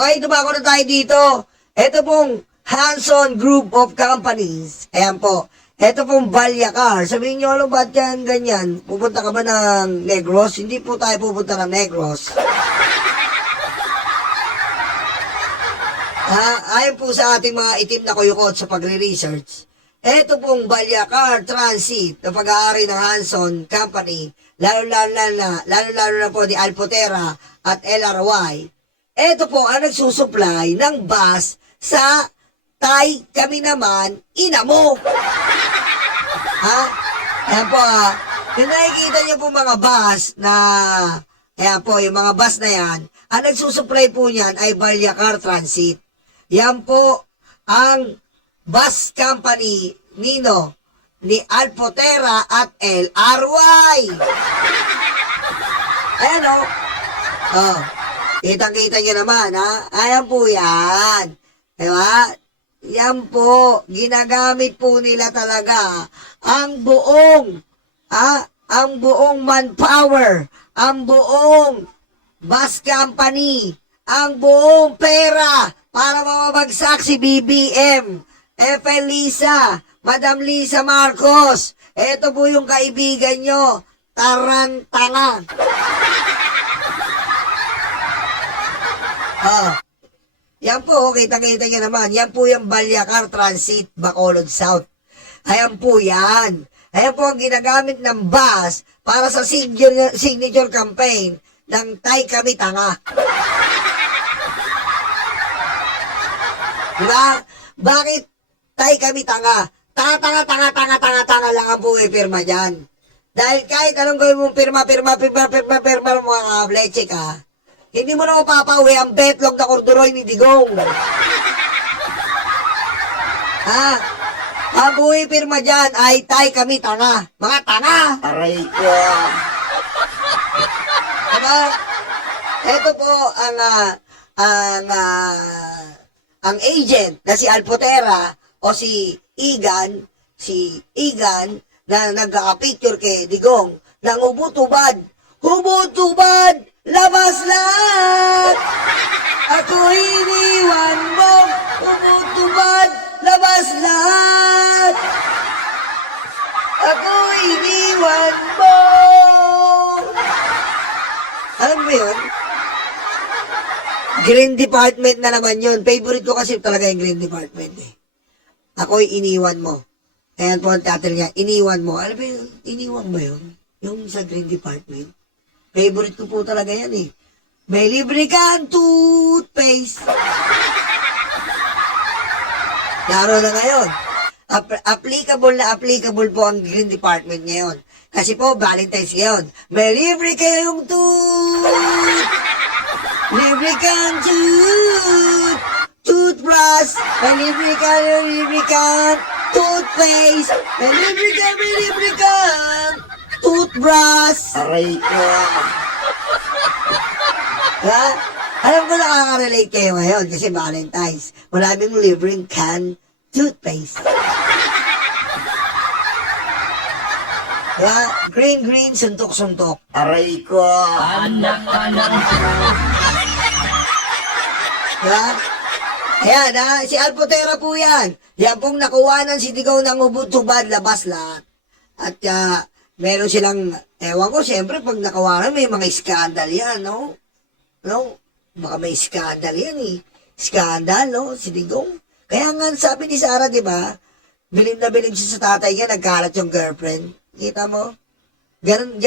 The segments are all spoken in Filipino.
Okay, dumako na tayo dito. Ito pong Hanson Group of Companies. Ayan po. Ito pong Balyacar. Sabihin nyo, ano ba't yan ganyan? Pupunta ka ba ng Negros? Hindi po tayo pupunta ng Negros. Ayon po sa ating mga itim na kuyukot sa pagre-research, ito pong Balyacar Transit na pag-aari ng Hanson Company, lalo-lalo na po ni Alpotera at LRY. Ito po ang nagsusupply ng bus sa Tay, kami naman, Inamo. Ayan po yung nakikita niyo po mga bus na, ayan po, yung mga bus na yan, ang nagsusupply po niyan ay Balyacar Transit. Yan po ang bus company ni Alpotera at LRY. Ayan o. Kitang-kita nyo naman, Ayan po yan. Diba? Yan po. Ginagamit po nila talaga ang buong manpower, ang buong bus company, ang buong pera para mamabagsak si BBM, Lisa, Madam Lisa Marcos. Ito po yung kaibigan nyo, tarantanga. Yan po, kita-kita nyo naman. Yan po yung Balyacar Transit, Bacolod South. Ayan po yan. Ayan po ang ginagamit ng bus para sa signature campaign ng Tay Kami Tanga. Diba? Bakit Tay Kami Tanga? Tanga lang ang buhay pirma dyan. Dahil kahit anong gawin mong pirma mga bleche ka, hindi mo na mapapauwi ang betlog na korduroy ni Digong. Ang buhay pirma dyan ay Tay Kami Tanga. Mga tanga! Aray ko! Diba? Ito po ang agent na si Alpotera o si Igan na nagkaka-picture kay Digong ng hubot-hubad, labas lahat! Ako iniwan mo, hubot-hubad, labas lahat! Ako iniwan mo! Alam mo yun? Green Department na naman yun. Favorite ko kasi talaga yung Green Department eh. Ako'y iniwan mo. Ayan po ang title niya, iniwan mo. Alam mo yun, iniwan mo yun? Yung sa Green Department. Favorite ko po talaga yan eh. May libre kang toothpaste. Laro na ngayon. Applicable po ang Green Department ngayon. Kasi po, Valentine's ngayon. May libre kayong libre kang toothbrush. May libre kang toothpaste. May libre kang toothbrush. Aray ko! Alam ko nakaka-relate kayo ngayon kasi Valentine's. Maraming libreng can toothpaste. Green, suntok-suntok. Aray ko! Ayan, si Alpotera po yan. Yan pong nakuwanan si Digong ng hubot-hubad, labas lahat. At meron silang, ewan ko, siyempre pag nakawanan may mga skandal yan, no? No? Baka may skandal yan eh. Skandal, no? Si Digong. Kaya nga sabi ni Sarah, di ba? Bilib na bilib siya sa tatay niya, nagkalat yung girlfriend. Kita mo? Ganun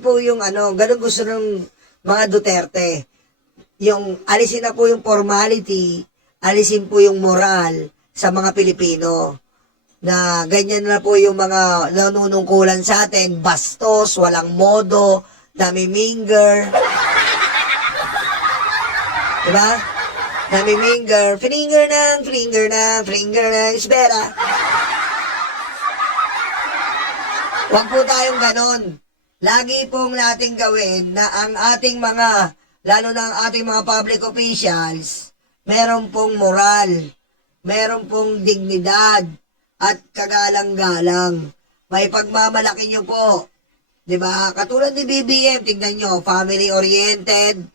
po yung ganun gusto ng mga Duterte. Yung alisin na po yung formality, alisin po yung moral sa mga Pilipino. Na ganyan na po yung mga nanunungkulan sa atin, bastos, walang modo, namiminger. Diba? Namiminger, finger ng isbera. Huwag po tayong ganon. Lagi pong nating gawin na ang ating mga, lalo na ang ating mga public officials, meron pong moral, meron pong dignidad, at kagalang-galang. May pagmamalaki nyo po. Diba? Katulad ni BBM, tignan nyo, family-oriented,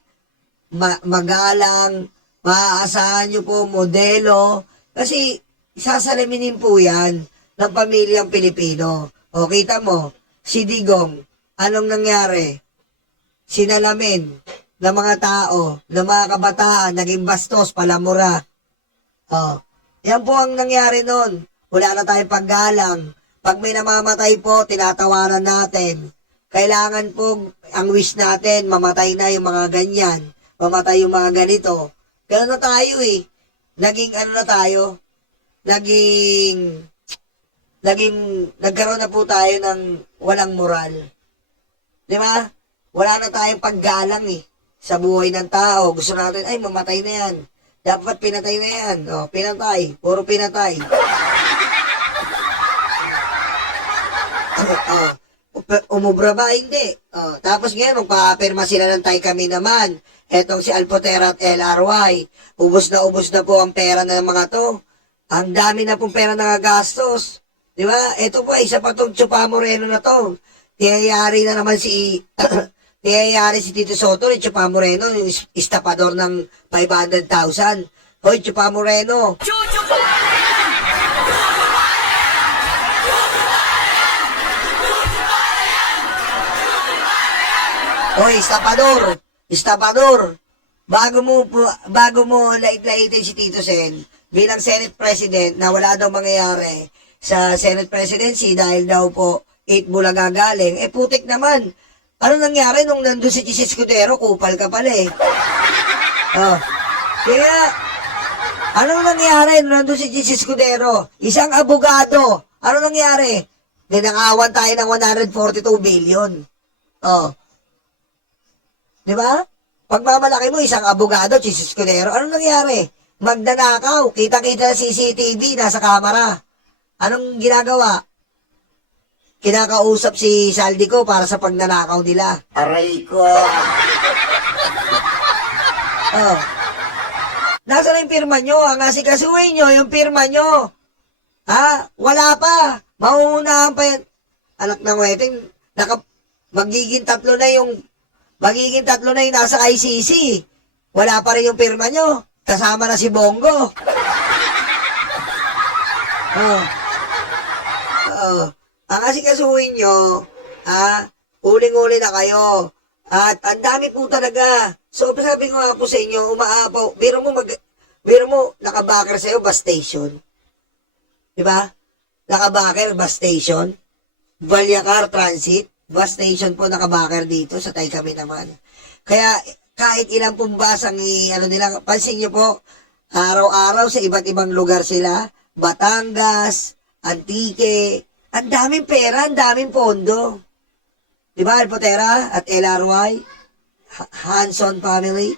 magalang, maaasahan nyo po modelo. Kasi sasalaminin po yan ng pamilyang Pilipino. O kita mo, si Digong, anong nangyari? Sinalamin ng mga tao, ng mga kabataan, naging bastos, palamura. O, yan po ang nangyari nun. Wala na tayong paggalang. Pag may namamatay po, tinatawanan natin. Kailangan po, ang wish natin, mamatay na yung mga ganyan. Mamatay yung mga ganito. Gano'n na tayo eh. Naging ano na tayo? Nagkaroon na po tayo ng walang moral. Di ba? Wala na tayong paggalang eh. Sa buhay ng tao. Gusto natin, ay mamatay na yan. Dapat pinatay na yan. O, pinatay. Puro pinatay. Umubra ba? Hindi. Tapos ngayon, magpa-apirma sila ng tay kami naman. Etong si Alpotera at LRY. Ubos na po ang pera ng mga to. Ang dami na pong pera nagagastos. Di ba? Ito po, isa pa tong Chupa Moreno na to. Tiyayari na naman tiyayari si Tito Soto, ni Chupa Moreno, yung istapador ng 500,000. Hoy, Chupa Moreno. Hoy, istapador. Bago mo lait-laitin si Tito Sen bilang Senate President na wala daw mangyayari sa Senate Presidency dahil daw po 8 Bulaga galing, putik naman. Ano nangyari nung nandun si Chis Escudero? Kupal ka pala eh. Kaya, ano nangyari nung nandun si Chis Escudero? Isang abogado. Ano nangyari? Ninangawan tayo ng 142 billion. Di ba? Pagmamalaki mo, isang abogado, Chis Escudero. Ano nangyari? Magdanakaw. Kita-kita na CCTV, nasa kamera. Anong ginagawa? Kinakausap si Saldico para sa pagnanakaw nila. Aray ko. Nasaan na yung pirma nyo? Ang asikasuhin nyo, yung pirma nyo. Wala pa. Mauunahan pa yan. Anak ng wedding, magiging tatlo na yung nasa ICC. Wala pa rin yung pirma nyo. Kasama na si Bongo. Ang asikasuhin nyo, uling-uli na kayo. At ang dami po talaga. So, sabi ko nga po sa inyo, umaapaw. Biro mo, nakabacker sa'yo, bus station. Diba? Nakabacker, bus station. Valyacar Transit, bus station po nakabacker dito sa Taykami naman. Kaya, kahit ilang pong bus ang nila, pansin nyo po, araw-araw sa iba't ibang lugar sila, Batangas, Antique, ang daming pera, ang daming pondo. Diba, Alpotera at LRY? Hanson family?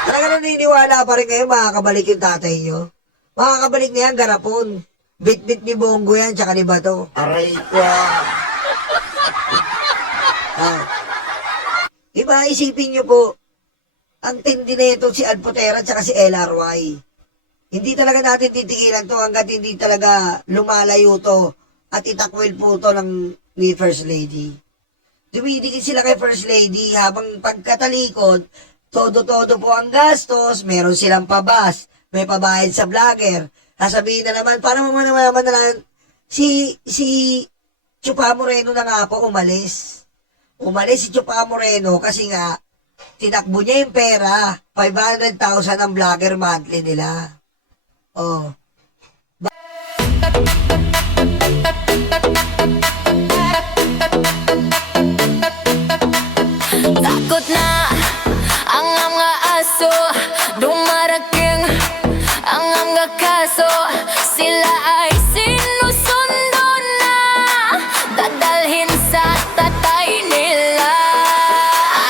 Talaga naniniwala pa rin kayo makakabalik yung tatay nyo? Makakabalik na yan, garapon. Bit-bit ni Bongo yan, tsaka ni Bato. Aray ko. Diba, isipin nyo po, ang tindi na ito si Alpotera at si LRY. Hindi talaga natin titigilan to hanggat hindi talaga lumalayo to at itakwil po to ni First Lady. Dumidikit sila kay First Lady habang pagkatalikod, todo-todo po ang gastos, meron silang pabas, may pabayad sa vlogger. Sasabihin na naman, paano mo naman na lang, si Chupa Moreno na nga po umalis. Umalis si Chupa Moreno kasi nga, tinakbo niya yung pera, 500,000 ang vlogger monthly nila. Takot na ang mga aso, dumarating ang mga kaso. Sila ay sinusundo na, dadalhin sa tatay nila.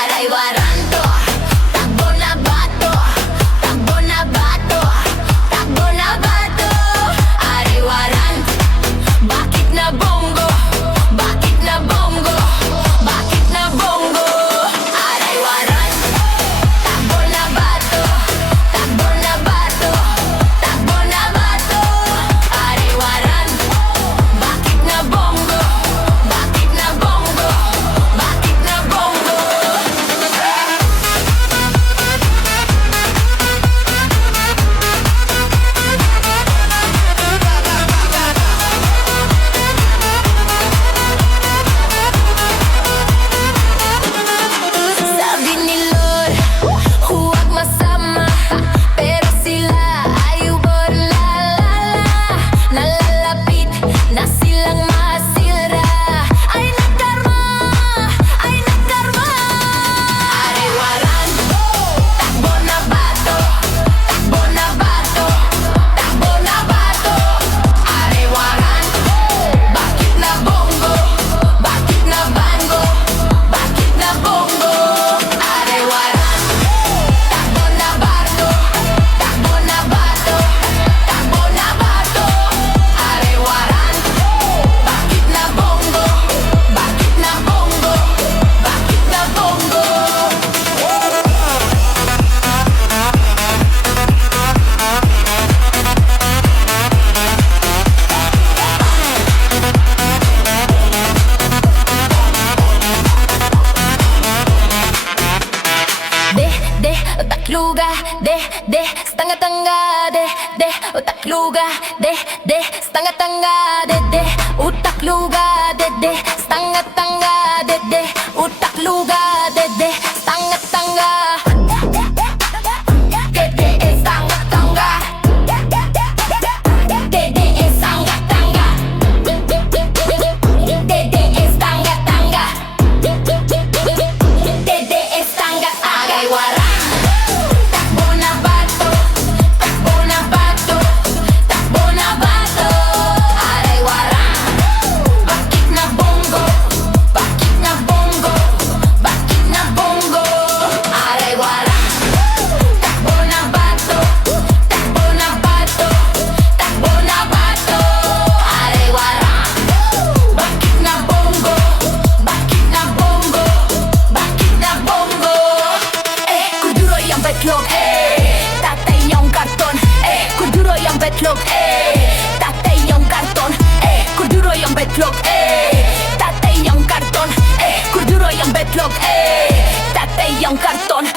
Aray waranto, takbo na bato, takbo na bato, takbo na bato. Aray waranto, bakit na bongo, bakit na bongo, bakit na bongo. Aray waranto. takluga, de, stanga-tanga, de, takluga, de, stanga-tanga, de, takluga, de, stanga-tanga, de, takluga, de, stanga-tanga. Tatay yung karton, kuduro yung betlog, tatay yung karton, kuduro yung betlog, tatay yung karton, kuduro yung betlog, tatay yung karton.